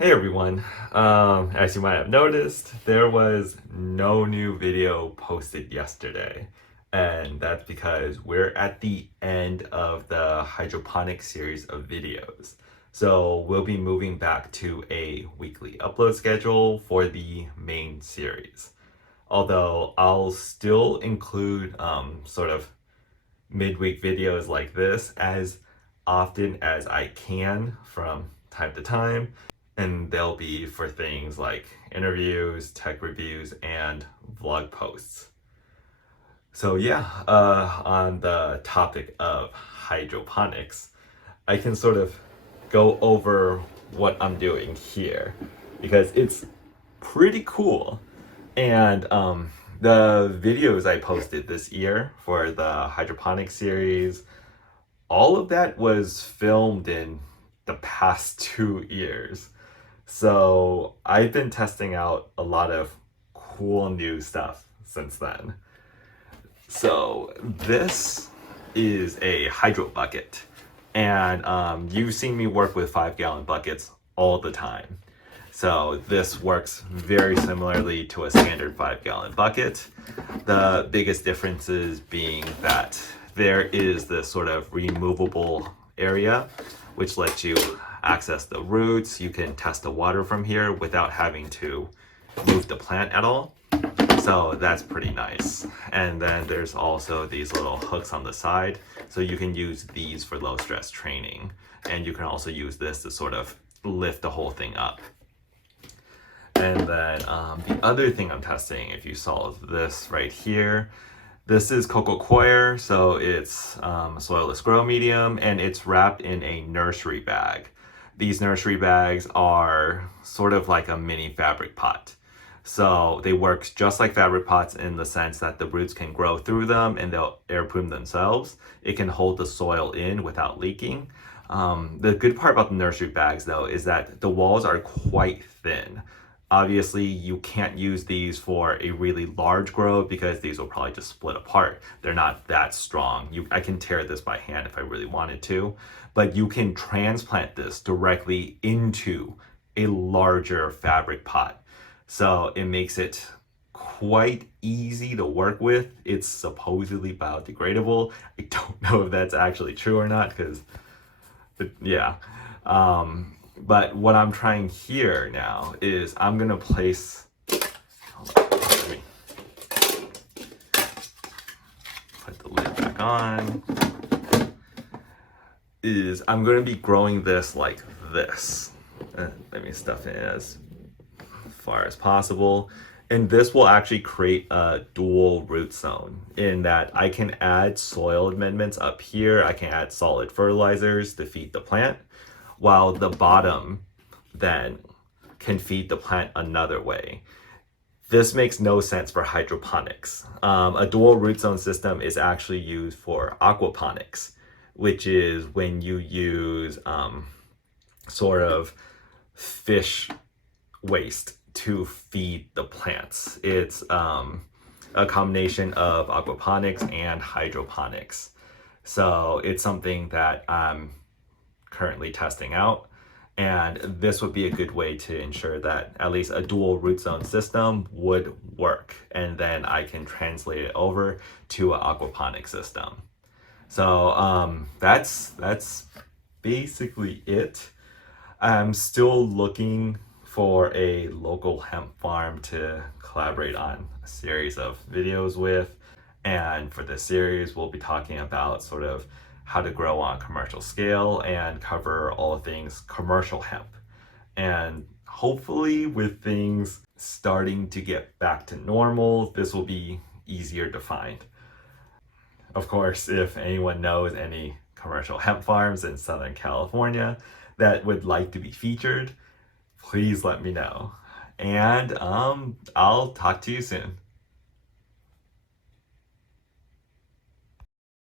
Hey everyone, as you might have noticed, there was no new video posted yesterday, and that's because we're at the end of the hydroponic series of videos. So we'll be moving back to a weekly upload schedule for the main series. Although I'll still include sort of midweek videos like this as often as I can from time to time, and they'll be for things like interviews, tech reviews, and vlog posts. So yeah, on the topic of hydroponics, I can sort of go over what I'm doing here because it's pretty cool. And the videos I posted this year for the hydroponic series, all of that was filmed in the past 2 years. So I've been testing out a lot of cool new stuff since then. So this is a hydro bucket. And you've seen me work with 5-gallon buckets all the time. So this works very similarly to a standard 5-gallon bucket. The biggest differences being that there is this sort of removable area which lets you access the roots. You can test the water from here without having to move the plant at all. So that's pretty nice. And then there's also these little hooks on the side. So you can use these for low stress training. And you can also use this to sort of lift the whole thing up. And then the other thing I'm testing, if you saw this right here, this is Coco Coir, so it's a soilless grow medium, and it's wrapped in a nursery bag. These nursery bags are sort of like a mini fabric pot. So they work just like fabric pots in the sense that the roots can grow through them and they'll air plume themselves. It can hold the soil in without leaking. The good part about the nursery bags though is that the walls are quite thin. Obviously, you can't use these for a really large grow because these will probably just split apart. They're not that strong. I can tear this by hand if I really wanted to, but you can transplant this directly into a larger fabric pot. So it makes it quite easy to work with. It's supposedly biodegradable. I don't know if that's actually true or not because, yeah. But what I'm trying here now is I'm gonna place, hold on, let me put the lid back on, is I'm gonna be growing this like this. Let me stuff it as far as possible. And this will actually create a dual root zone in that I can add soil amendments up here. I can add solid fertilizers to feed the plant, while the bottom then can feed the plant another way. This makes no sense for hydroponics. A dual root zone system is actually used for aquaponics, which is when you use sort of fish waste to feed the plants. It's a combination of aquaponics and hydroponics. So it's something that I'm currently testing out, and this would be a good way to ensure that at least a dual root zone system would work, and then I can translate it over to an aquaponic system. So that's basically it. I'm still looking for a local hemp farm to collaborate on a series of videos with. And for this series, we'll be talking about sort of how to grow on a commercial scale and cover all things commercial hemp. And hopefully with things starting to get back to normal, this will be easier to find. Of course, if anyone knows any commercial hemp farms in Southern California that would like to be featured, please let me know. And I'll talk to you soon.